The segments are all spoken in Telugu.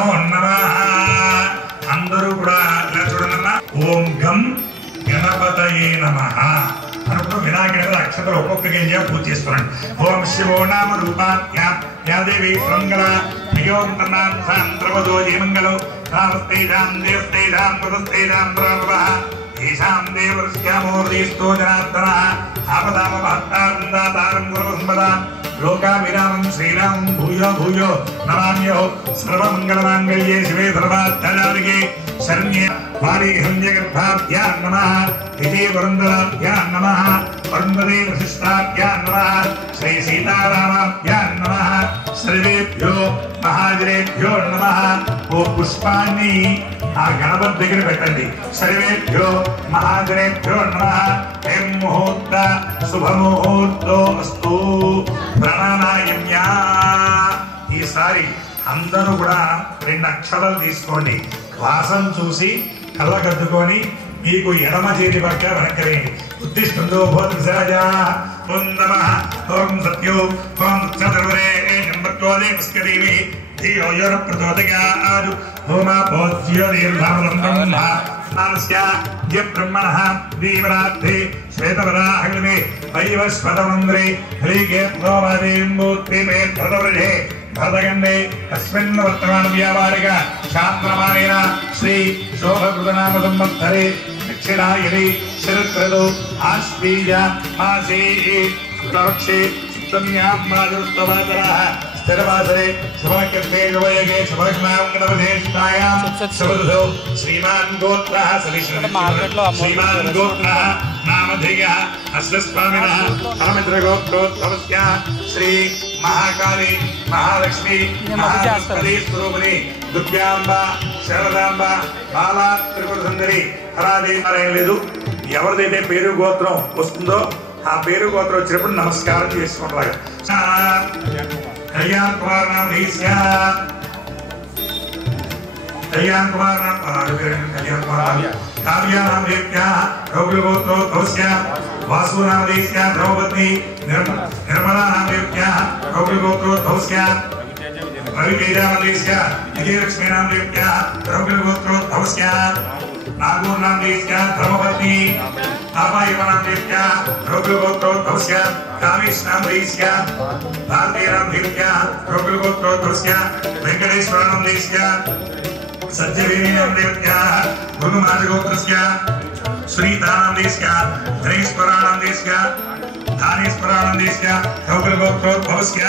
నమో నమః. అందరూ కూడా ఇలా చూడన్నా. ఓం గం గణపతయే నమః అనుకుంటూ వినాయకుడి అక్షతలు ఒక్కొక్కగా పూజ చేసుకోండి. ఓం శివో నామ రూపాఖ్యాం యాదేవి సుమంగళ ప్రియోంతనాం సాంద్రవదో జీమంగళో నామస్తేజాం దేవస్తేజాం మృతస్తేజాం ప్రాభవః ఏషాం దేవర్ష్యామోర్దీస్తో జనార్దనః ఆపదామభక్తారందాతారం గురుసంపదాం లోకాభిరామం శ్రీరామం భూయో భూయో నమామ్యో సర్వమంగళమాంగళ్యే శివే సర్వార్థదారికే శరణ్యే వారీహంజగర్భాభ్యాం నమః విజయవరుంధరాభ్యాం నమః వరుంధరే వశిష్టాభ్యాం నమః శ్రీ సీతారామాభ్యాం నమః సర్వేభ్యో మహాజనేభ్యో నమః. ఓ పుష్పాన్ని ఆ గణపతి దగ్గర పెట్టండి. సర్వేభ్యో మహాజనేభ్యో నమః. ఏం ముహూర్త శుభముహూర్తో అస్తు ప్రణానాయమ్యా. ఈసారి అందరూ కూడా 2 అక్షరాలు తీసుకోండి. వాసం చూసి కళ్ళకద్దుకొని మీకు ఎడమ చేతి పక్క వెనకరేయండి. ఉత్తిష్ఠంతో భూతవిసరాజా. ఓం నమః ఓం సత్యో ఓం సత్యధర్వరే జంబత్వోదే పుష్కరీమి ధియో యోన ప్రచోదయాదు హోమా భోజ్యో దీర్ఘామలం బ్రహ్మ మానస్య బ్రహ్మణః దీవరాత్రి శ్వేతవరాహగ్నే వైవస్వతమంద్రే హరిగే ప్రోవాదేంబూత్రిమే భరతవ్రజే భరతగండే అస్మిన్ వర్తమాన వ్యాపారిక శాంతమానేన శ్రీ శోభకృతనామ సంవత్సరే దక్షిణాయని శరత్రదు ఆశ్వీజ మాసే శుక్లపక్షే సుప్తమ్యాం మాజుస్తవాచరః స్థిరవాసరే శుభకర్తే శుభయగే శుభజ్ఞాం గణపతిష్టాయాం శుభదృశో శ్రీమాన్ గోత్రః శ్రీమాన్ గోత్రః నామధేయః అస్య స్వామినః పరమిత్ర గోత్రోద్భవస్య శ్రీ మహాకాళి మహాలక్ష్మి మహాగణపతి స్వరూపిణి దుర్గాంబ శారదాంబ బాలా త్రిపుర సుందరి హరాదేవి లేదు. ఎవరిదైతే పేరు గోత్రం వస్తుందో ఆ పేరు గోత్రం వచ్చినప్పుడు నమస్కారం చేసుకుంటారు. కళ్యాణ్ కుమార్ నామ కళ్యాణ్ కుమార్ కళ్యాణ్ కుమార్ కావ్యా నామ రౌగుల గోత్రోద్భవస్య వాసు నామ ద్రౌపది నిర్మలా నామ రౌగుల గోత్రోద్భవస్య రవితేజ నామ విజయలక్ష్మి నామ రౌగుల గోత్రోద్భవస్య नागूर नाम देश धर्मपत्नी तापायव नाम देश रौद्र गोत्रोद्भवस्य कामेश नाम देश भारतीय नाम देश रौद्र गोत्रोद्भवस्य वेंकटेश्वर नाम देश सत्यवेणी नाम देश गुरुमाज गोत्रस्य श्रीधा नाम देश धनेश्वर नाम देश धानेश्वर नाम देश रौद्र गोत्रोद्भवस्य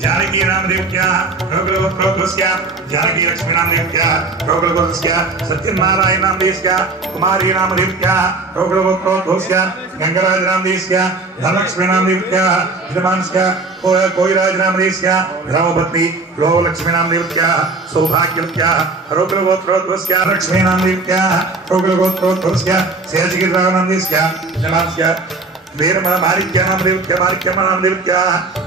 जानकी नाम देव्या रौद्र गोत्रोद्भवस्य जानकी लक्ष्मी नाम देव्या रौद्र गोत्रोद्भवस्य सत्यनारायण नाम देव्या कुमारी नाम देव्या रौद्र गोत्रोद्भवस्य गंगराज नाम देव्या धनलक्ष्मी नाम देव्या हिमांस्य कोयराज नाम देव्या धर्मपत्नी लोहलक्ष्मी नाम देव्या सौभाग्यवत्या रौद्र गोत्रोद्भवस्य लक्ष्मी नाम देव्या रौद्र गोत्रोद्भवस्य शेषगिरिराज नाम देव्या हिमांस्य वेरमण मारिक्य नाम देव्या मारिक्यम नाम देव्या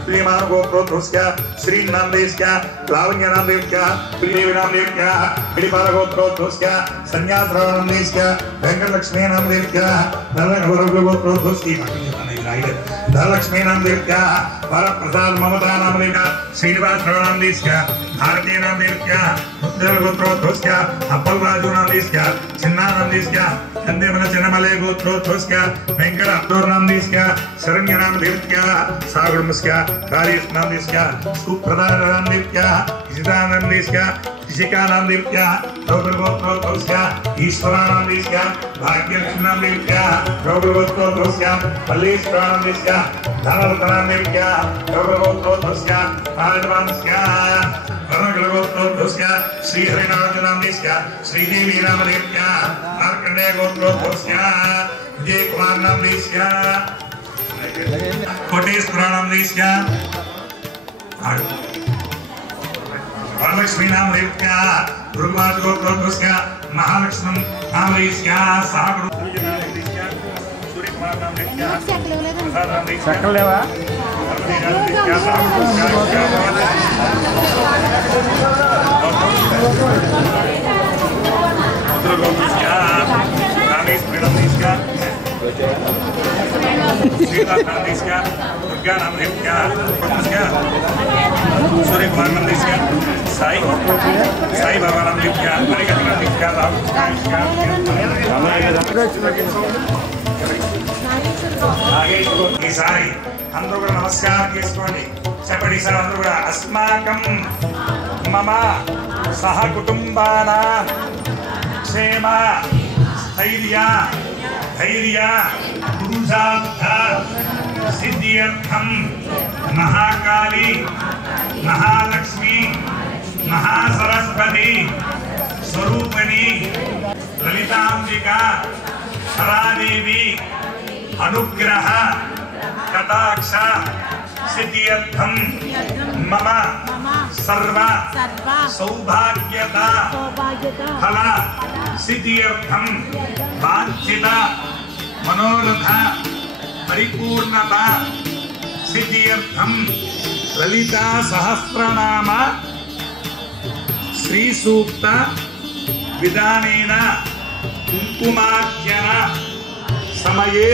श्रीमान गोत्रोद्भवस्य श्री नाम देव्या लावण्य नाम देव्या श्रीदेवी नाम देव्या बिडिपाल गोत्रोद्भवस्य संन्यासराव नाम देव्या वेंकटलक्ष्मी नाम देव्या नरगौरव गोत्रोद्भवस्य धनलक्ष्मी नाम देव्या वरप्रसाद ममता नाम देव्या श्रीनिवासराव नाम देव्या भारतीय नाम देव्या उद्दल गोत्रोद्भवस्य अप्पलराजु नाम देव्या चिन्ना नाम देव्या कंदेमन चिन्नमले गोत्रोद्भवस्य वेंकट अब्दूर नाम देव्या शरण्य नाम देव्या सागरमस्य कारिस नाम देव्या सुप्रधान नाम देव्या सीता नाम देव्या ऋषिका नाम देव्या रौद्र गोत्रोद्भवस्य ईश्वरा नाम देव्या भाग्यलक्ष्मी नाम देव्या रौद्र गोत्रोद्भवस्य मल्लेश्वर नाम देव्या धनरत्न नाम देव्या रौद्र गोत्रोद्भवस्य पांडवांस्य रौद्र गोत्रोद्भवस्य श्रीहरिनाथ नाम देव्या श्रीदेवी नाम देव्या मार्कंडेय गोत्रोद्भवस्य विजय कुमार नाम देव्या कोटेश्वर नाम देव्या वरलक्ष्मी नाम देव्या दुर्गाज गोत्रोद्भवस्य महालक्ष्मी नाम देव्या सागरु सूर्यकुमार नाम देव्या प्रसाद नाम देव्या सकल लेवा दुर्गा नाम देव्या सूर्य कुमार मंदिर साई साई बाबा नाम लिखा हरिकथा नाम लिखा आगे ఈసారి అందరూ కూడా నమస్కారం చేసుకోండి చెప్పండి ఈసారి అందరూ కూడా అస్మాకం మమ సహ కుటుంబానాం క్షేమ స్థైర్య ధైర్య పురుషార్థ సిద్ధ్యర్థం మహాకాళి మహాలక్ష్మి మహాసరస్వతి స్వరూపిణి లలితాంబిక పరాదేవి అనుగ్రహ కటాక్ష సిద్ధ్యర్థం మమ సర్వ సౌభాగ్యత ఫల సిద్ధ్యర్థం వాంఛిత మనోరథ పరిపూర్ణత సిద్ధ్యర్థం లలితా సహస్రనామ శ్రీ సూక్త విధానేన కుంకుమార్చన సమయే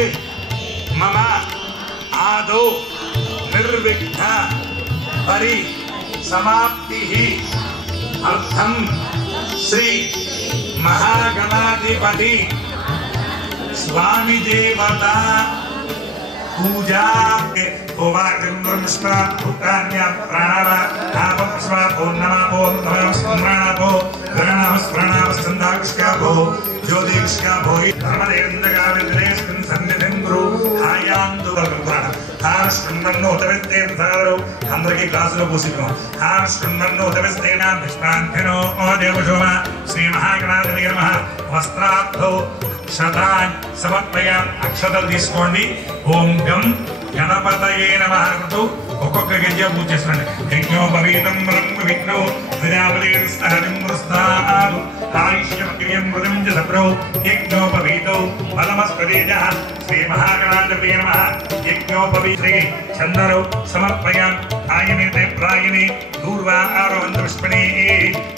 మమ ఆదౌ నిర్విఘ్న పరి సమాప్తి అర్థం శ్రీ మహాగణాధిపతి స్వామి దేవత పూజా అందరికీ క్లాసులో పూసిద్దాం శ్రీ మహాగణాధిపతి నమః వస్త్రార్థౌ శతాన్ సమర్పయాం అక్షతలు తీసుకోండి ఓం గం గణపతయే నమః అంటూ ఒక్కొక్క గజ్జ పూజ చేస్తున్నాండి యజ్ఞోపవీతం బ్రహ్మ విఘ్నో విరావలేస్తహరిం వృస్తాదు ఆయుష్యమగ్రియం మృదం చ సప్రౌ యజ్ఞోపవీతౌ బలమస్పదేజః శ్రీ మహాగణాధిపతే నమః యజ్ఞోపవీతే చందనౌ సమర్పయాం ఆయనేతే ప్రాయనే దూర్వా ఆరోహంత పుష్పణే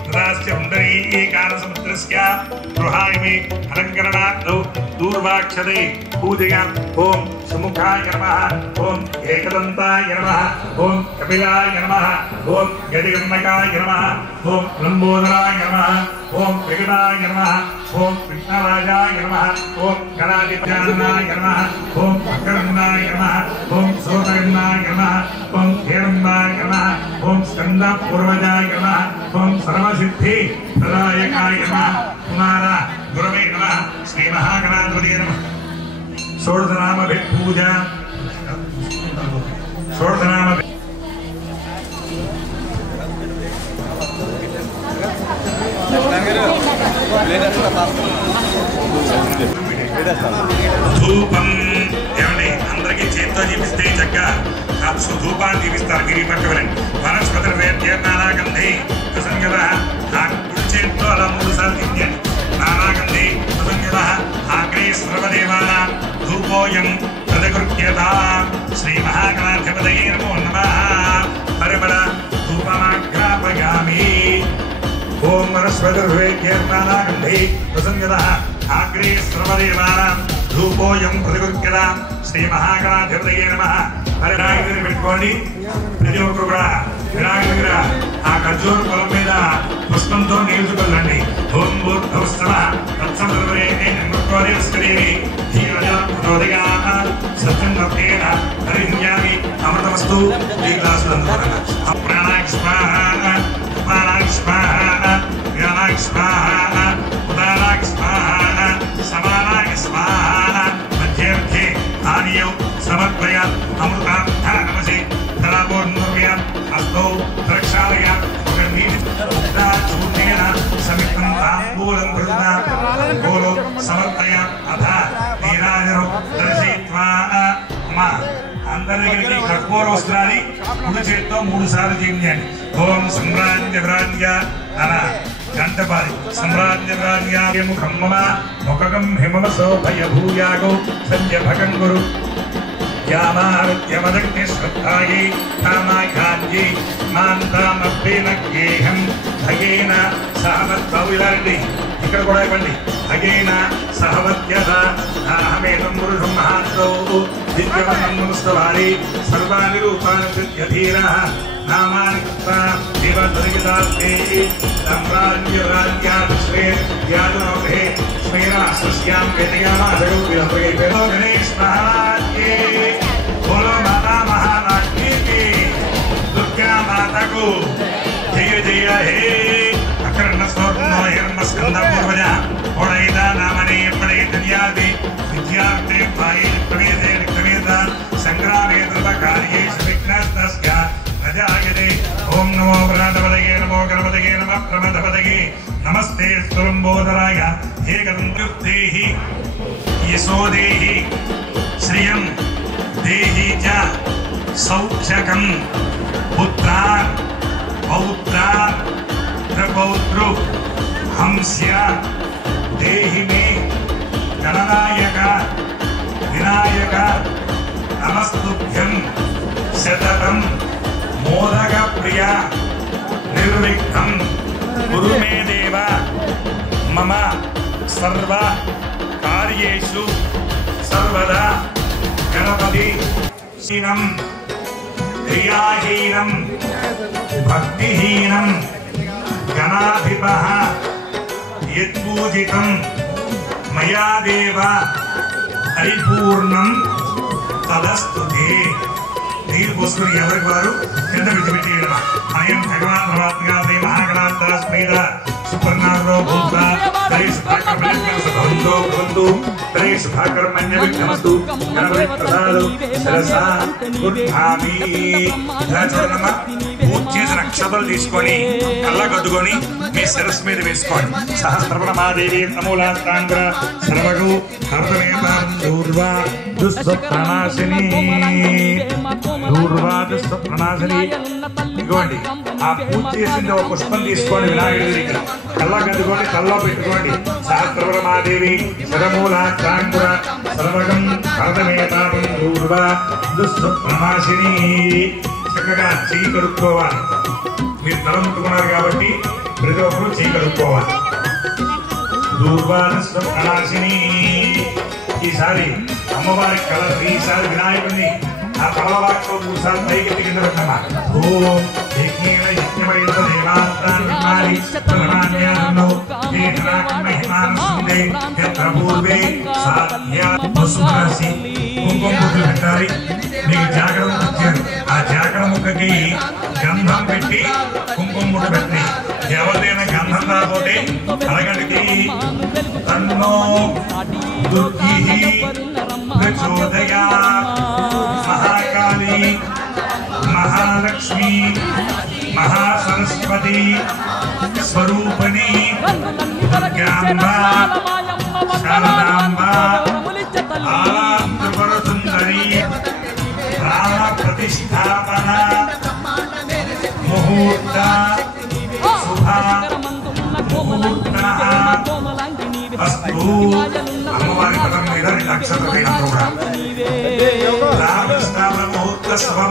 తదాస్య ఉందరీ కాలసముద్రస్య గృహాయమే అలంకరణార్థౌ దూర్వాక్షతే పూజయాం ఓం సుముఖాయ నమః ఓం ఏకదంతాయ నమః ఓం కపిలాయ నమః ఓం గజగణకాయ నమః ఓం లంబోదరాయ నమః ఓం విఘ్నాయ నమః ఓం విఘ్నరాజాయ నమః ఓం గణాధిపత్యాయ నమః ఓం అగ్రగణాయ నమః ఓం సోదగణాయ నమః ఓం హేరంబాయ నమః ఓం స్కంద పూర్వజాయ నమః ఓం సర్వసిద్ధి ప్రదాయకాయ నమః కుమార గురవే నమః శ్రీ మహాగణాధిపతే నమః షోడశనామ పూజ షోడశనామ ధూపం ఏమండి అందరికీ చేతితో చూపిస్తే చక్కగా ధూపాన్ని చూపిస్తారు మీరు ఈ పక్క వెళ్ళండి వనస్పతి నానాగంధి ప్రసంగత ఆ కుడి చేతితో అలా 3 సార్లు తిండి నానాగంధి ప్రసంగత ఆగ్రే సర్వదేవానాం ధూపోయం ప్రతిగృహ్యత శ్రీ మహాగణాధిపతయే నమో నమః పరిమళ ధూపమాగ్రాపయామి ఓం వనస్పతిర్వేద్యర్నానాగంధి ప్రసంగత ఆగ్రే సర్వదేవానాం ధూపోయం ప్రతిగృహ్యత శ్రీ మహాగణాధిపతయే నమః వినాయకుడిని పెట్టుకోండి ప్రతి ఒక్కరు కూడా వినాయకుడి దగ్గర ఆ ఖర్జూర పొలం మీద పుష్పంతో నిలుచుకోండి ఓం భూర్భువస్సవ తత్సవితుర్వరేణ్యం భర్గోదేవస్కరేణి ధీరజోదయా సత్యం భక్తేన హరిణ్యామి అమృతమస్తు ఈ క్లాసులు అందుకోండి ప్రాణాయ స్వాహ ఉపానాయ స్వాహ వ్యానాయ స్వాహ ఉదానాయ స్వాహ సమానాయ స్వాహ మధ్యర్థే ఆనియౌ సమర్పయ అమృతార్థ నమసే తలాపోర్ణుర్వ్యాం అస్తౌ ప్రక్షాళయ చూర్ణేన సమిత్తం తాంబూలం కృత్వా గోలో సమర్పయ అథ నీరాజరు దర్శయిత్వా అమ్మా అందరి దగ్గరికి కర్పూర వస్త్రాన్ని కుడి చేత్తో 3 సార్లు చేయండి ఓం సంభ్రాంత్య భ్రాంత్య అన గంటపారి సంభ్రాంత్య భ్రాంత్యముఖం మమ ముఖగం హిమవసో భయభూయాగో సంజభగం గురు యామారుత్యమదగ్ని శ్రద్ధాయే కామాఖ్యాన్యే మాంతామభ్యేనగేహం భగేన సహవత్పవిలాండి ఇక్కడ కూడా ఇవ్వండి భగేన సహవత్యత అహమేతం పురుషం మహాత్రౌ दिव्यवन्नमस्तवारि सर्वाणि रूपाणि धृत्यधीरः नामानि कृत्वा देवदरिगिदास्ते तम्राज्यराज्याश्रे यादनोभे स्मेरास्यां वेदयामादयो विलम्बे वेदो गणेश महाराज के बोलो माता महालक्ष्मी की दुर्गा माता को जय जय हे अकर्ण स्वर्णो हिरण्यस्कंद पूर्वज ओडैदा नामने पड़े दुनियादि विद्यार्थे भाई प्रवेदे प्रवेदा संग्रामे द्रवकार्ये विघ्नस्तस्य अजायते ओम नमो गणपतये नमो गणपतये नमः प्रमदपतये नमस्ते स्तुलंबोदराय हे गणपतेहि यशो देहि श्रियं देहि च सौख्यकं पुत्रान् पौत्रान् प्रपौत्रु हंस्य देहि मे गणनायक विनायक नमस्तुभ्यं शततं मोदक प्रिय निर्विघ्नं कुरु मे देव मम सर्व कार्येषु सर्वदा गणपति हीनं क्रियाहीनं भक्तिहीनं गणाधिपः यत्पूजितं मया देव परिपूर्णं तदस्तुते నీరు పోసుకుని ఎవరికి వారు కింద విడిచిపెట్టేయడం అయం భగవాన్ భగవత్గాదే మహాగణాంతస్మైద సుపర్ణారో భూత్వా తరేష్ భాకర్మణ్యమస్తు భవంతు తరేష్ భాకర్మణ్యమిత్తమస్తు గణపతి ప్రసాదు శిరసా కుర్ధామి చూడమ్మ పూజ చేసిన అక్షతలు తీసుకొని కళ్ళకద్దుకొని మీ శిరస్సు మీద వేసుకోండి సహస్రప్రణమాదేవి తమూలాంతాంగ్ర సర్వగు హర్తమేతాం దూర్వా దుస్వప్రణాశిని ప్రణాశని ఇదిగోండి ఆ పూజ చేసింది ఒక పుష్పం తీసుకోండి వినాయకుడి దగ్గర కళ్ళ కద్దుకొని కళ్ళలో పెట్టుకోండి సహస్రప్రణమాదేవి శరమూలాంతాంగ్ర సర్వగం హర్తమేతాం దూర్వా దుస్వప్రణాశిని చక్కగా చెయ్యి కడుక్కోవాలి మీరు తల ముట్టుకున్నారు కాబట్టి ప్రతి ఒక్కరు చెయ్యి కడుక్కోవాలి దూర్వాదస్వప్రణాశిని ఈసారి అమ్మవారి కళ ఈసారి వినాయకుడిని ఆ తలవాక్షలో 3 సార్లు పైకి కింద పెట్టమ్మా ఓం యజ్ఞేన యజ్ఞమయంత దేవాత్తాన్మారి ప్రణాన్యాన్నో ఏకరాకం మహిమానుసుందే యత్ర పూర్వే సాధ్యా వసుమరాసి కుంకుమ ముక్కలు పెట్టాలి మీకు జాగర ముక్క ఇచ్చారు ఆ జాగర ముక్కకి గంధం పెట్టి కుంకుమ ముక్క పెట్టి ఎవరిదైనా గంధం రాకపోతే అరగంటకి తన్నో దుర్గిహి ప్రచోదయాత్ महाकाली महालक्ष्मी महासरस्वती स्वरूपणी दुर्गांबा शारदांबा आलात्रिपुरसुंदरी प्राण प्रतिष्ठापना मुहूर्त शुभा मुहूर्त अस्तु అమ్మవారి పదం మీద 2 అక్షరాలు వేయడం కూడా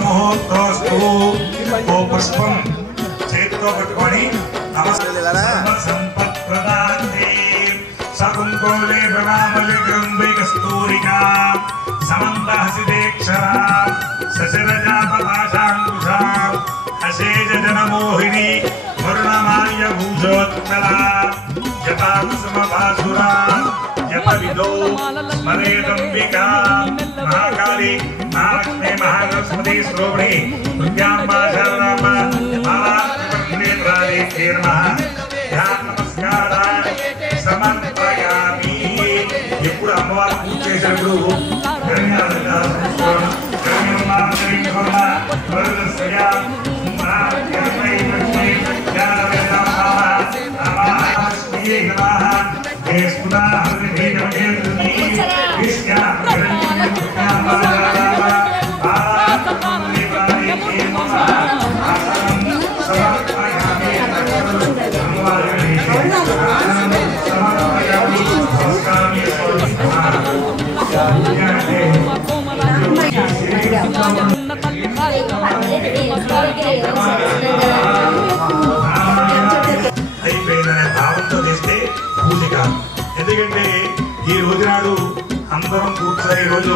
ముహూర్తస్తు ఓ పుష్పం చేతితో పట్టుకొని సంపత్ప్రదాతే సకుంకోలే ప్రణామలి గ్రంథి కస్తూరికా సమంతహసిదేక్షరా సశరజాపదాశాంకుశా అశేజ జనమోహిని వరుణమాల్య భూజోత్కలా జటాకుసుమభాసురా జపవిదో స్మరేదంబికా महाकाली महालक्ष्मी महागणपति श्रोवणी दुर्गांबा शारदांबा आलात्रिपुरसुंदरी नमः ध्यान नमस्कारान् समर्पयामि ఇప్పుడు అమ్మవారి పూజ చేసేటప్పుడు అయిపోయిందనే భావంతో చేస్తే పూజ కాదు. ఎందుకంటే ఈ రోజు నాడు అందరం కూర్చొని ఈ రోజు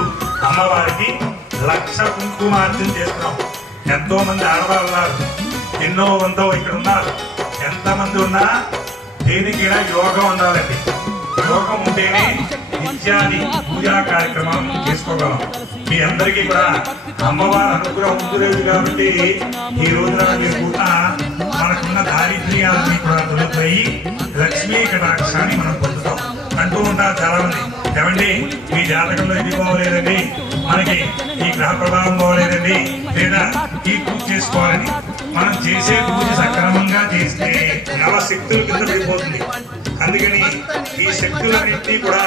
అమ్మవారికి 1,00,000 కుంకుమార్చన చేస్తున్నాం. ఎంతో మంది ఆడవాళ్ళు ఉన్నారు, ఎన్నో వందో ఇక్కడ ఉన్నారు. ఎంతమంది ఉన్నా దేనికి యోగం ఉండాలండి. యోగం ఉంటేనే నిత్యాది పూజా కార్యక్రమం చేసుకోగలం. మీ అందరికీ కూడా అమ్మవారి అనుగ్రహం ఉంటుంది కాబట్టి ఈ రోజున మీరు కూడా మనకున్న దారిద్ర్యాలని కూడా తొలగిపోయి లక్ష్మీ కటాక్షాన్ని మనం పొందుతాం అంటూ ఉంటారు చాలా మంది. ఏమండి మీ జాతకంలో ఇది పోవలేదండి, మనకి ఈ గ్రహ ప్రభావం పోవలేదండి, లేదా ఈ పూజ చేసుకోవాలని. మనం చేసే పూజ సక్రమంగా చేస్తే నవశక్తుల కింద పడిపోతుంది. అందుకని ఈ శక్తులన్నింటినీ కూడా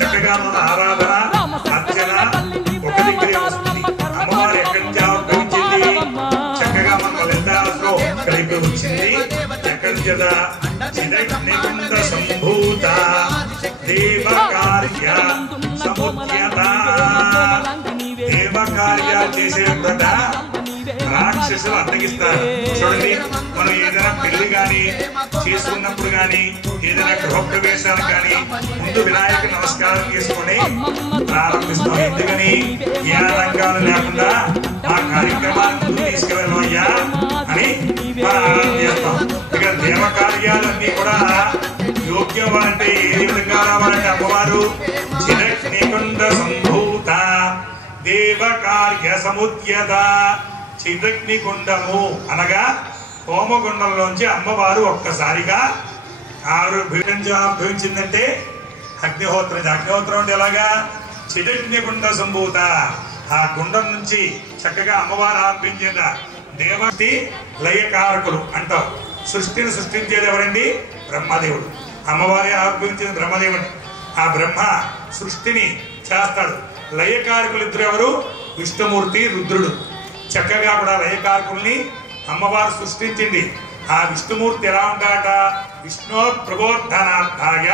చక్కగా మన ఆరాధన అర్చన ఒక దగ్గరే వస్తుంది. అమ్మవారు ఎక్కడి నుంచి ఆవిర్భవించింది? చక్కగా మన లలితాలో ఇక్కడికి వచ్చింది. ఎక్కడి నుంచి చిదగ్నికుండ సంభూత దేవకార్య సముద్యత. దేవకార్యాలు చేసేప్పుడట రాక్షసులు అడ్డగిస్తారు. చూడండి, మనం ఏదైనా పెళ్లి కానీ చేసుకున్నప్పుడు కానీ ఏదైనా గృహప్రవేశాలు కానీ ముందు వినాయక నమస్కారం చేసుకొని ప్రారంభిస్తాం. ఎందుకని ఏ రంగాలు లేకుండా ఆ కార్యక్రమాన్ని ముందు తీసుకెళ్ళయ్యా అని మనం ఆనందం చేస్తాం. ఇక్కడ దేవకార్యాలన్నీ కూడా యోగ్యం అంటే ఏ విధంగా రావాలంటే అమ్మవారు చిదగ్నికుండ సంభూత దేవకార్య సముద్యత. చిదగ్నికుండము అనగా హోమగుండంలోంచి అమ్మవారు ఒక్కసారిగా ఆవిర్భవించిందంటే అగ్నిహోత్రం. అగ్నిహోత్రం అంటే ఎలాగా? చిదగ్నికుండ సంభూత. ఆ గుండం నుంచి చక్కగా అమ్మవారు ఆవిర్భవించింద. దేవతి లయకారకులు అంటాం. సృష్టిని సృష్టించేది ఎవరండి? బ్రహ్మదేవుడు. అమ్మవారి ఆవిర్భవించిన బ్రహ్మదేవుడు. ఆ బ్రహ్మ సృష్టిని చేస్తాడు. లయకారకులు ఇద్దరు ఎవరు? విష్ణుమూర్తి, రుద్రుడు. చక్కగా కూడా లయకారకుల్ని అమ్మవారు సృష్టించింది. ఆ విష్ణుమూర్తి ఎలా ఉంటాడట? విష్ణు ప్రబోధనార్థాయ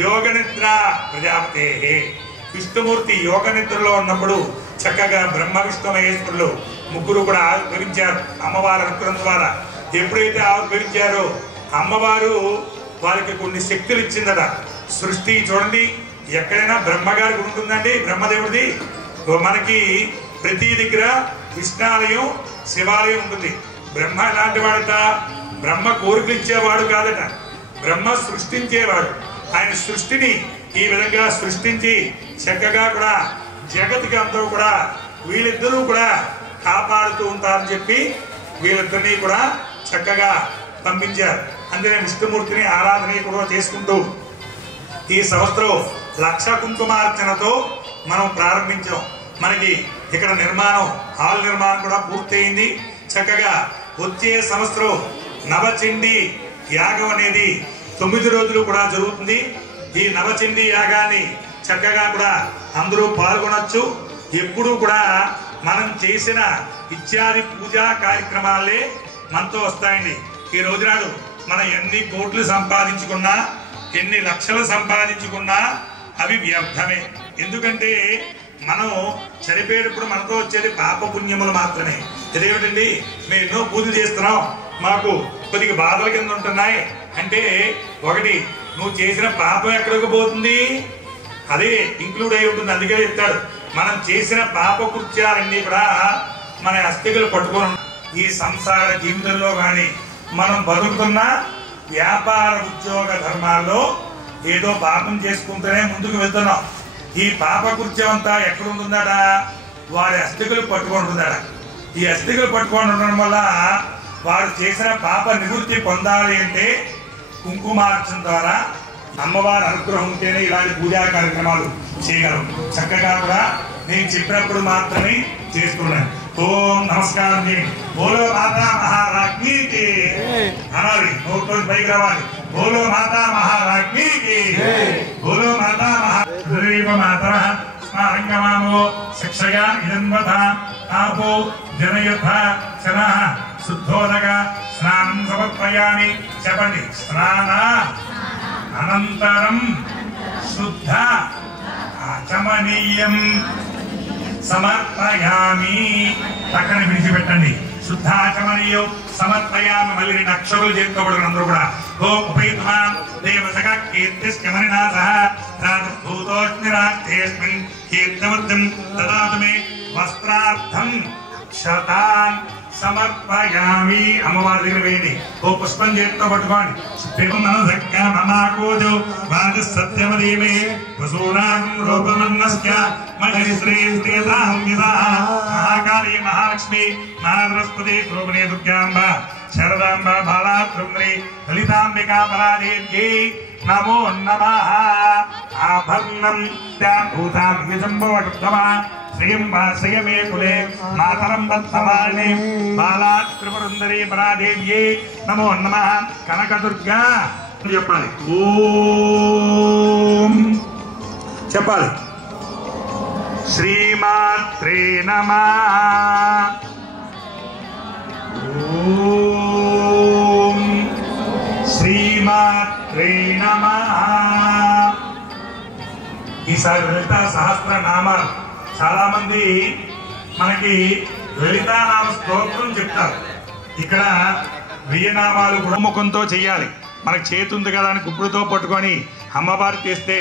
యోగ నిద్ర ప్రజాపతే. విష్ణుమూర్తి యోగ నిద్రలో ఉన్నప్పుడు చక్కగా బ్రహ్మ విష్ణు మహేశ్వరులు ముగ్గురు కూడా ఆవిర్భవించారు అమ్మవారి అనుగ్రహం ద్వారా. ఎప్పుడైతే ఆవిర్భవించారో అమ్మవారు వారికి కొన్ని శక్తులు ఇచ్చిందట. సృష్టి చూడండి, ఎక్కడైనా బ్రహ్మగారికి ఉంటుందండి, బ్రహ్మదేవుడిది. మనకి ప్రతి దగ్గర కృష్ణాలయం, శివాలయం ఉంటుంది. బ్రహ్మ ఎలాంటి వాడట? బ్రహ్మ కోరికలు ఇచ్చేవాడు కాదట, బ్రహ్మ సృష్టించేవాడు. ఆయన సృష్టిని ఈ విధంగా సృష్టించి చక్కగా కూడా జగతికి అంతా కూడా వీళ్ళిద్దరూ కూడా కాపాడుతూ ఉంటారని చెప్పి వీళ్ళిద్దరినీ కూడా చక్కగా పంపించారు. అందుకే విష్ణుమూర్తిని ఆరాధన కూడా చేసుకుంటూ ఈ సంవత్సరం 1,00,000 కుంకుమార్చనతో మనం ప్రారంభించాం. మనకి ఇక్కడ నిర్మాణం, హాల్ నిర్మాణం కూడా పూర్తయింది. చక్కగా వచ్చే సంవత్సరం నవచండి యాగం అనేది 9 రోజులు కూడా జరుగుతుంది. ఈ నవచండి యాగాన్ని చక్కగా కూడా అందరూ పాల్గొనొచ్చు. ఎప్పుడు కూడా మనం చేసిన ఇత్యాది పూజా కార్యక్రమాలే మనతో వస్తాయండి. ఈ రోజు నాడు మనం ఎన్ని కోట్లు సంపాదించుకున్నా, ఎన్ని లక్షలు సంపాదించుకున్నా అవి వ్యర్థమే. ఎందుకంటే మనం చనిపోయేటప్పుడు మనతో వచ్చేది పాప పుణ్యములు మాత్రమే. ఇదేమిటండి, మేము ఎన్నో పూజలు చేస్తున్నాం, మాకు కొద్దిగా బాధల కింద ఉంటున్నాయి అంటే, ఒకటి నువ్వు చేసిన పాపం ఎక్కడికి పోతుంది? అదే ఇంక్లూడ్ అయి ఉంటుంది. అందుకే చెప్తాడు, మనం చేసిన పాప కృత్యాలన్నీ కూడా మన అస్థికలు పట్టుకొని ఈ సంసార జీవితంలో కానీ మనం బతుకుతున్న వ్యాపార ఉద్యోగ ధర్మాల్లో ఏదో పాపం చేసుకుంటూనే ముందుకు వెళ్తున్నాం. ఈ పాప కృత్యం అంతా ఎక్కడుంటుందట? వారి అస్థికలు పట్టుకుంటుందట. ఈ అస్థికలు పట్టుకొని ఉండడం వల్ల వారు చేసిన పాప నివృత్తి పొందాలి అంటే కుంకుమార్చన ద్వారా అమ్మవారి అనుగ్రహం ఉంటేనే ఇలాంటి పూజా కార్యక్రమాలు చేయగలం. చక్కగా కూడా నేను చెప్పినప్పుడు మాత్రమే చేస్తున్నాను. ఓం నమస్కారం చేయండి. బోలో మాతా మహారాజ్ఞికి అనాలి, నోట్లో పైకి రావాలి. బోలో మాతా మహారాజ్ఞికి, బోలో మాతా మాతర స్మారంగమామో శిక్షయా ఇదన్వత ఆపో జనయథ శనః శుద్ధోదక స్నానం సమర్పయామి. చెప్పండి, స్నాన అనంతరం శుద్ధ ఆచమనీయం సమర్పయామి. పక్కన విడిచిపెట్టండి. శుద్ధాచమనీయం సమర్పయామి. మళ్ళీ 2 అక్షరాలు చేరుకోబడుకుని అందరూ కూడా ఓం ఉపయుక్తమాన్ దేవసక కీర్తిశ్చమనినాథః भूतोष्मिरास्तेऽस्मिन् कीर्तवद्दं ददातु मे वस्त्रार्थं शतान् సమర్పయామి. అమ్మవారి దగ్గర వేయండి. ఓ పుష్పం చేతితో పట్టుకోండి. సత్యమదీమే వసూనాం రూపమన్నస్య మహిశ్రీస్తాం మహాకాళీ మహాలక్ష్మి మహాసరస్వతి స్వరూపిణీ దుర్గాంబ శరదాంబ బాలాత్రుంద్రి లలితాంబికా పరాదేవ్యై నమో నమః. ఆభరణం భూతాం విజంబవటమా श्रियमे कुले मातरं वत्समाने बाला त्रिपुरसुंदरी परादेव्यै नमो नमः. कनकदुर्गा చెప్పాలి. ఓం చెప్పాలి. శ్రీమాత్రే నమః. ఓం శ్రీమాత్రే నమః. ఈసారి లలిత సహస్రనామాలు చాలా మంది మనకి లలితానామ స్తోత్రం చెప్తారు. ఇక్కడ 1000 నామాలు గుణముఖంతో చెయ్యాలి. మనకు చేతి ఉంది కదా అని గుప్పుడుతో పట్టుకొని అమ్మవారు చేస్తే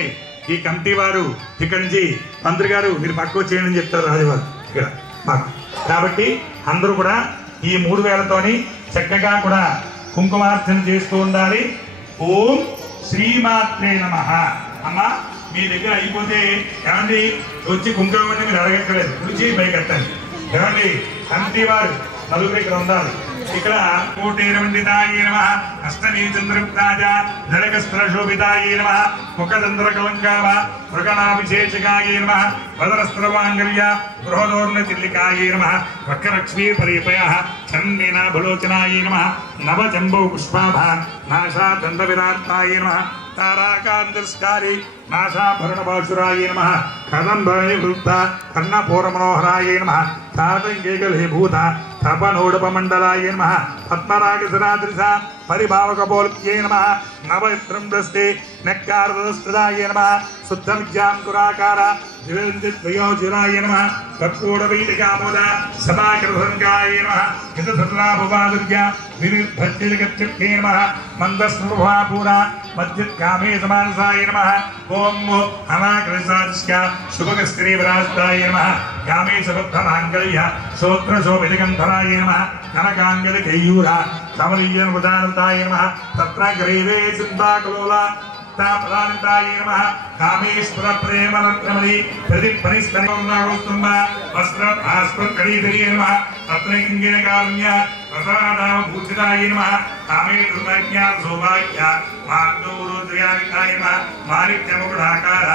ఈ కమిటీ వారు ఇక్కడి నుంచి మంత్రి గారు మీరు పక్కకు చేయండి అని చెప్తారు రాజువారు ఇక్కడ మాకు. కాబట్టి అందరూ కూడా ఈ 3000తోని చక్కగా కూడా కుంకుమార్చన చేస్తూ ఉండాలి. ఓం శ్రీమాత్రే నమః. అమ్మ మీ దగ్గర అయిపోతే ఏమండి వచ్చి కుంకుమ మీరు అడగక్కలేదు, రుచి పైకెత్తండి. ఏమండి కమిటీ వారు నలుగురు ఇక్కడ ఉండాలి. ఇక్కడ కోటేరవందితాయే నమః. అష్టమీ చంద్రగుప్తాయ జలకస్త్రశోభితాయే నమః. ముఖచంద్రకలంకావ మృగనాభిషేచకాయే నమః. వదరస్త్రవాంగల్య బృహదోర్ణతిల్లికాయే నమః. వక్రలక్ష్మీ పరిపయః చండినాభలోచనాయే నమః. నవజంబౌ పుష్పాభ నాశా దండవిరాంతాయే నమః. ताराकांतस्कारी नाशाभरणपाशुराय नमः. कदम्बनिवृत्त कर्णपूरमनोहराय नमः. तातंगेकलेभूत तपनोडपमण्डलाय नमः. पद्मरागसरादृशा परिभावकपोल्क्ये नमः. नवत्रं दस्ते नक्कारदस्तदाय नमः. शुद्धविद्याङ्कुराकार दिव्ययोजिराय नमः. कर्पूरवीटिकामोद सदाकृतसङ्गाय नमः. हितसर्लाभुवादुर्या विनिर्भज्यजगत्युक्ते नमः. मन्दस्मृभापूरा मध्यत्कामे समानसाय नमः. ओम अनाकृसादिश्य शुभकस्त्रीवरास्ताय नमः. कामे सबद्धमाङ्गल्य श्रोत्रशोभितगन्धराय नमः. कनकाङ्गलिकैयूरा कमलीयनवदानताय नमः. तत्राग्रेवे चिन्ताकलोला तापदानताय नमः. कामेश्वर प्रेमरत्नमणि प्रतिपनिस्तनोस्तुम्ब वस्त्र भास्करकरीधरी नमः. तत्रैङ्गिनकारुण्य प्रसादाभूषिताय नमः. कामे दुर्भाग्या सौभाग्य मार्गोरुद्रयानिकाय नमः. माणिक्यमुकुटाकार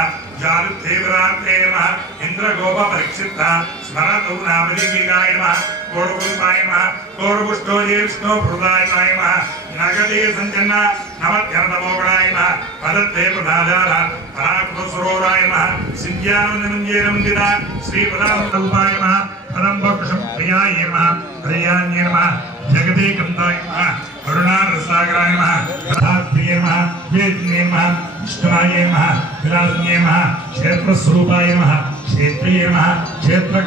जालुदेवरान्ते नमः. इन्द्रगोपपरीक्षित स्मरतौनामलिकाय नमः. कोडगुरुपाय नमः. कोडगुष्टोजेष्णो प्रदायनाय नमः. नगदे सञ्जन्न नवत्यर्धमोगणाय नमः. पदत्ते प्रदाधार पराकुसरोराय नमः. सिञ्ज्यानन्दमञ्जेरमन्दिता श्रीपदामरूपाय नमः. पदम्बकुशं प्रियाय नमः. प्रियान्ये नमः. जगते कंदाय नमः. करुणारसागराय नमः. कथाप्रिय नमः. वेदने नमः. विष्णुवाय नमः. विलासने नमः. क्षेत्रस्वरूपाय नमः. क्षेत्रीय नमः.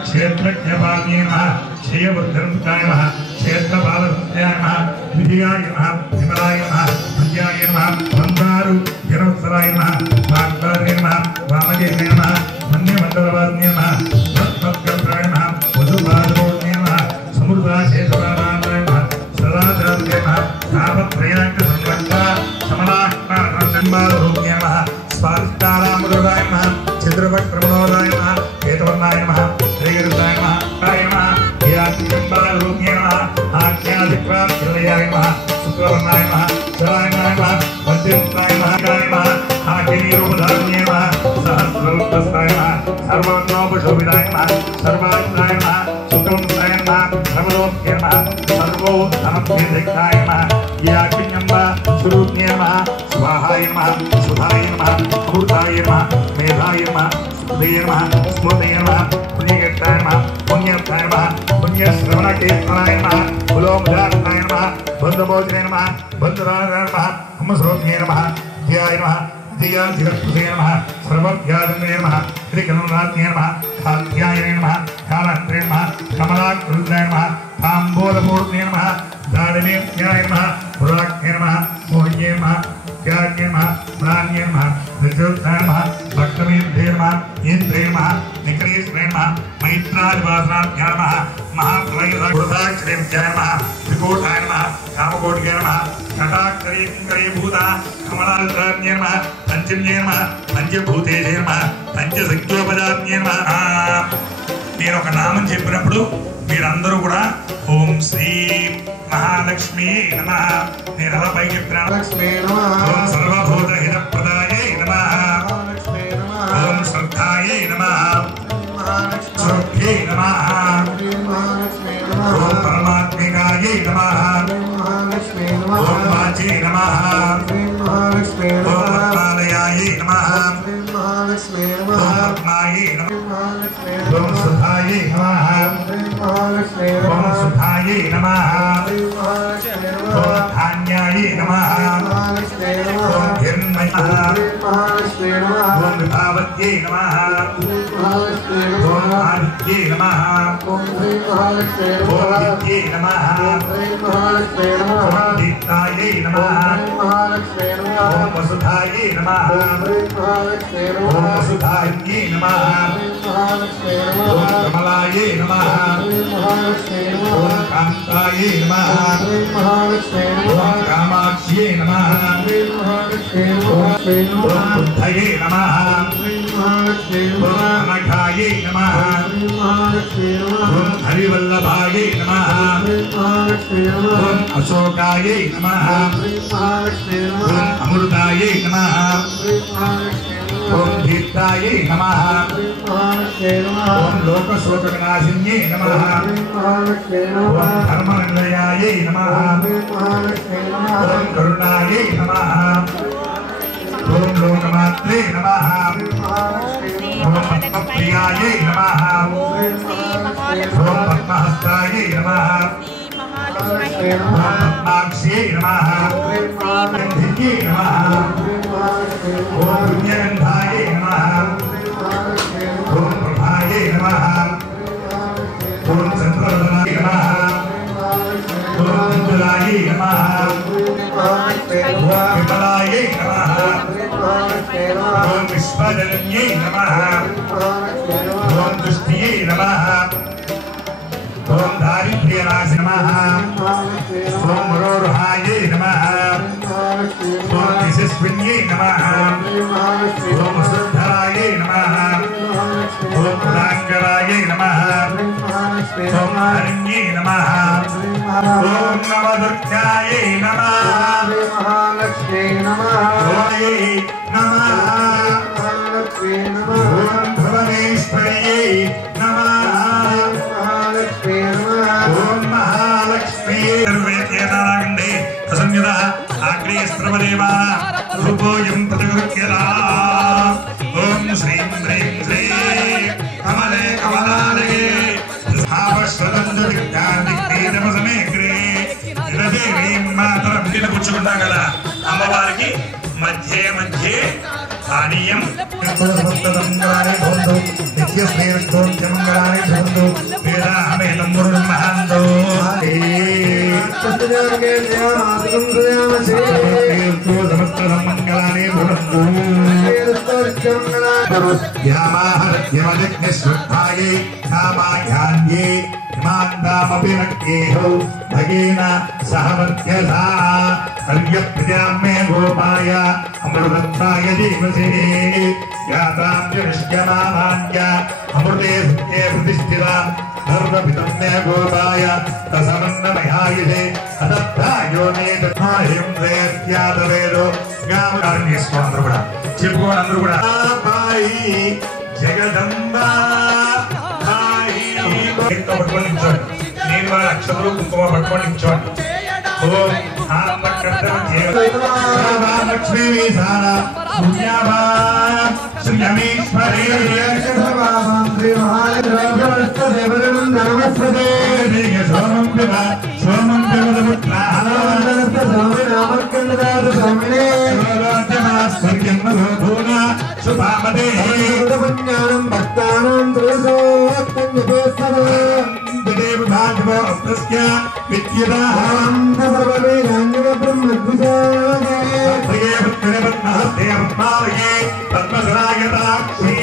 क्षेत्रज्ञपालने नमः. क्षेयवर्धनमुखाय नमः. क्षेत्रपालवृत्याय नमः. विधियाय नमः. विमलाय नमः. भज्याय नमः. बन्धारु जनोत्सराय नमः. वाग्दाय नमः. वामदेवाय नमः. मन्यमण्डलवाद्ये नमः. तत्पत्कल्पाय नमः. वधुबाधोन्ये नमः. समुद्राशेषवादाय नमः. सदाचार्ये नमः. तापत्रयाङ्कसंरक्षा समलाह्नानन्दम्बाधोन्ये नमः. स्वादिष्टारामदोदाय नमः. चित्रवक्त्रमणोदाय नमः. केतवर्णाय नमः. श्रीगरुडाय नमः. काय नमः. यातिकम्बाधोन्ये नमः. आज्ञाधिक्रान्तिलयाय नमः. शुक्रवर्णाय नमः. शराय नमः. वज्रयुक्ताय नमः. काय नमः. आकिनीरूपधारण्ये नमः. सहस्ररूपस्थाय नमः. सर्ववर्णोपशोभिताय नमः. सर्वायुधाय नमः. शुक्रवंशाय नमः. सर्वलोक्ये नमः. सर्वोत्तमभेदिकाय नमः. याकिन्यम्ब स्वरूप्ये नमः. स्वाहाय नमः. सुधाय नमः. अमृताय नमः. मेधाय नमः. सुखदेय नमः. स्मृतये नमः. पुण्यकीर्ताय नमः. पुण्यर्थाय नमः. पुण्यश्रवणकीर्तनाय नमः. कुलोमुदारताय नमः. बन्धुभोजने नमः. बन्धुराय नमः. अम्मस्वरूप्ये नमः. ध्याय नमः. धियाधिरस्पते नमः. सर्वव्याधिने नमः. श्रीकरुणात्मे नमः. कात्यायने नमः. कालात्रे नमः. कमलाकृताय नमः. ताम्बूलमूर्ते नमः. दाडिमेत्याय नमः. पुराक्ये नमः. मोह्ये नमः. आख्यान्ये नमः प्राण्ये नमः प्रचोदनाय नमः भक्तमेन्द्रे नमः इंद्रे नमः निकरेश्वरे नमः मैत्रादिवासनाभ्यां नमः महाप्रलयगुरुदाक्षरेभ्यां नमः त्रिकोटाय नमः कामकोटिके नमः कटाक्षरे किङ्करे भूता कमलाल्कार्ये नमः पंचम्ये नमः पंचभूतेषे नमः पंचसंख्योपजाम्ये नमः నేను ఒక నామం చెప్పినప్పుడు మీరందరూ కూడా ఓం శ్రీ మహాలక్ష్మి నమః నేను అలా పైకి చెప్తున్నాను ఓం సర్వభూత హితప్రదాయే నమః ఓం శ్రద్ధాయే నమః స్వరూప్యే నమః ఓం పరమాత్మికాయే నమః ఓం వాచే నమః ఓం పద్మాలయాయే నమః ఓం పద్మాయే నమః ఓం సుధాయే నమః ఓం సుధాయే నమః ఓం ధాన్యాయే నమః ఓం హిరణ్మయే ఓం విభావత్యే నమః ఓం ఆదిత్యే నమః ఓం విద్యే నమః ఓం దీప్తాయే నమః ఓం వసుధాయే నమః ఓం వసుధాయే నమః ఓం కమలాయే నమః ఓం కాంతాయే నమః ఓం కామాక్ష్యే నమః ఓం బుద్ధయే నమః ఓం అనఘాయే నమః ఓం హరివల్లభాయే నమః ఓం అశోకాయే నమః ఓం అమృతాయే నమః ఓం దీప్తాయే నమః ఓం లోకశోకవినాశిన్యే నమః ఓం ధర్మనిలయాయే నమః ఓం కరుణాయే నమః ఓం లోకమాత్రే నమః ఓం పద్మప్రియాయే నమః ఓం పద్మహస్తాయే నమః ఓం పద్మాక్ష్యే నమః గంధిన్యే నమః ఓం పుణ్యగంధాయే నమః ఓం ప్రభాయే నమః ఓం చంద్రవదనాయ నమః ఓం మంజులాయే నమః ఓం విమలాయే నమః ఓం విశ్వజనన్యే నమః ఓం దుష్టియే నమః ఓం దారిద్ర్యనాశి నమః ఓం మరోరుహాయే నమః ఓం యశస్విన్యే నమః ఓం వసుధరాయే నమః ఓం కులాంగరాయే నమః ఓం హరిణ్యే నమః ఓం నవదుర్గాయే నమః మహాలక్ష్మీ నమః నమః ఓం భువనేశ్వర్యే నమః మహాలక్ష్మీ నమః ఓం మహాలక్ష్మీ సర్వేత్యేనాగండే ప్రసన్యత ఆగ్నేయస్త్రవదేవా రూపోయం ప్రతిగృహ్యదా ఓం శ్రీం హ్రీం శ్రీ కమలే కమలాలయే కూర్చుకుంటాం కదా అమ్మవారికి మధ్య మధ్య పానీయం भगेन सहवर्त्यसा पर्यप्रियामे गोपाय अमृतत्वाय जीवसे यातां विष्यमानान्य अमृते सत्ये प्रतिष्ठिता सर्वपितं मे गोपाय तसमन्नमयायसे अदत्तायो मे तथायं वेद्यातवेदो गामकार्ण्यस्व अंदरू కూడా చెప్పుకోండి అందరూ కూడా బాయి జగదంబా బాయి ఇంత పట్టుకొని నిల్చోండి నేను వాళ్ళ అక్షరులు కుంకుమ పట్టుకొని నిల్చోండి ఓం లక్ష్మీ వీసారా పుణ్యవా శ్రీయమీశ్వరే సోమం పివ సోమం శుభామదే భక్తానం విద్యుదా पुष्पालये पद्मसरायताक्षी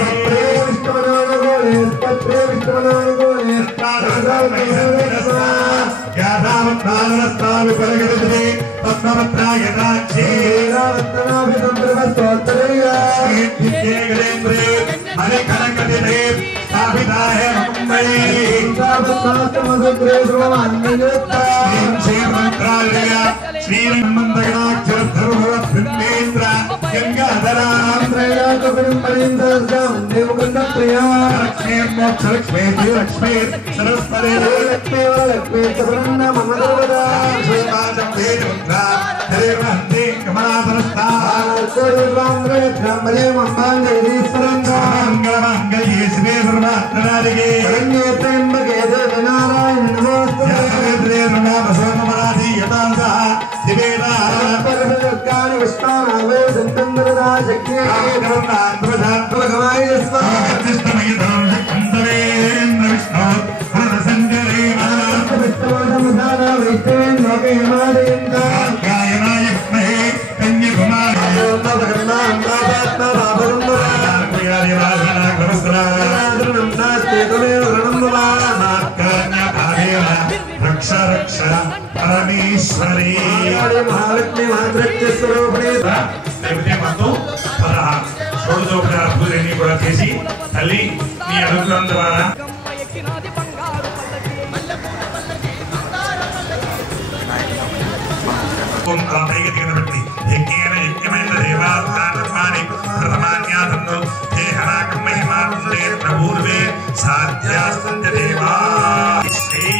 यादावत्तानस्तामि परगतते पद्मपत्रायताक्षी गजेन्द्रे हरिकनकटिते स्थापिता है मुंबई क्षेत्रमंत्रालय श्रीमंतगणाक्षरधर्मवृंदेन्द्र लक्ष्मी मोक्ष लक्ष्मी लक्ष्मी सरस्वती रक्ष रक्ष परमेश्वरी महालक्ष्मी महाद्रव्य स्वरूपिणी షోడశోపచార పూజలన్నీ కూడా చేసి తల్లి నీ అనుగ్రహం ద్వారా బట్టి యజ్ఞేన యజ్ఞమైన దేవాన్ని ప్రథమాన్యాసంతో దేహనాకం మహిమాండే పూర్వే సాధ్యాస్తంత దేవా శ్రీ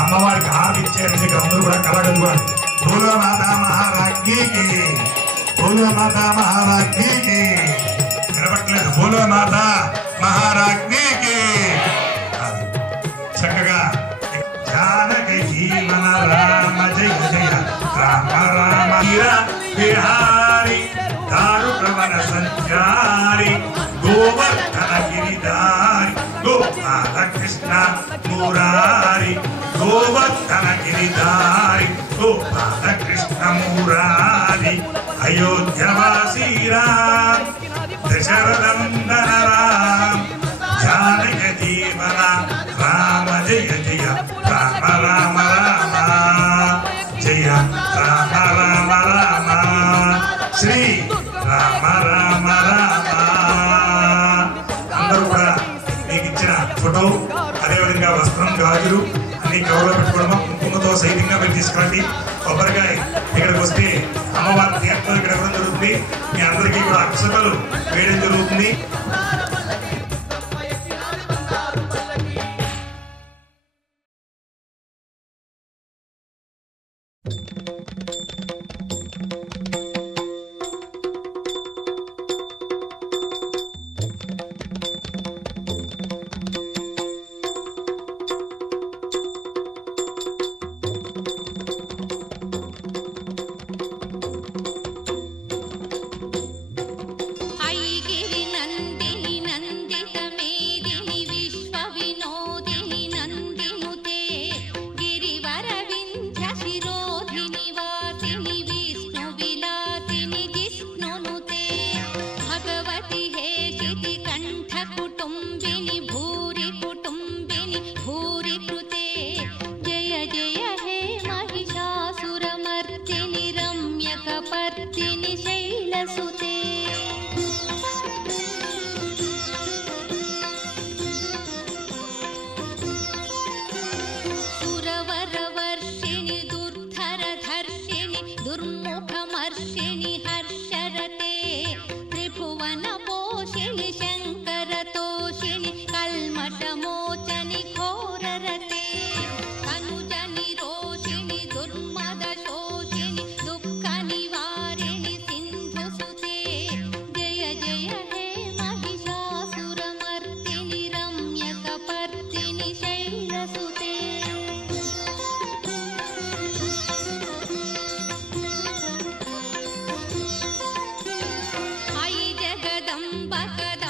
అమ్మవారికి హారతి ఇచ్చేసి అందరూ కూడా కలగలుగుతారు బోలో మాతా మహారాజ్ఞికి బోలో మాతా మహారాజ్ఞికి నిలబట్టలేదు బోలో మాతా మహారాజ్ఞికి చక్కగా జానకి జీవన రామ జయ జయ రామ రామ విహారి దారు ప్రవణ సంచారి గోవర్ధన గిరిధారి గోపాల కృష్ణ మురారి గోవర్ధన గిరిధారి గోపాల కృష్ణ మురారి అయోధ్యవాసీ రామ దశరథనందన రామ జానక జీవన రామ జయ జయ రామ రామ రామ జయ రామ రామ రామ శ్రీ రామ రామ రామ అందరూ కూడా మీకు ఇచ్చిన ఫోటో అదేవిధంగా వస్త్రం గాజులు అన్ని కవర్లో పెట్టుకోవడం కుంకుమతో సైతంగా మీరు తీసుకురండి కొబ్బరికాయ ఇక్కడికి వస్తే అమ్మవారి తీర్థం ఇక్కడ ఇవ్వడం జరుగుతుంది మీ అందరికీ కూడా అక్షతలు వేయడం జరుగుతుంది जगदम्ब कदा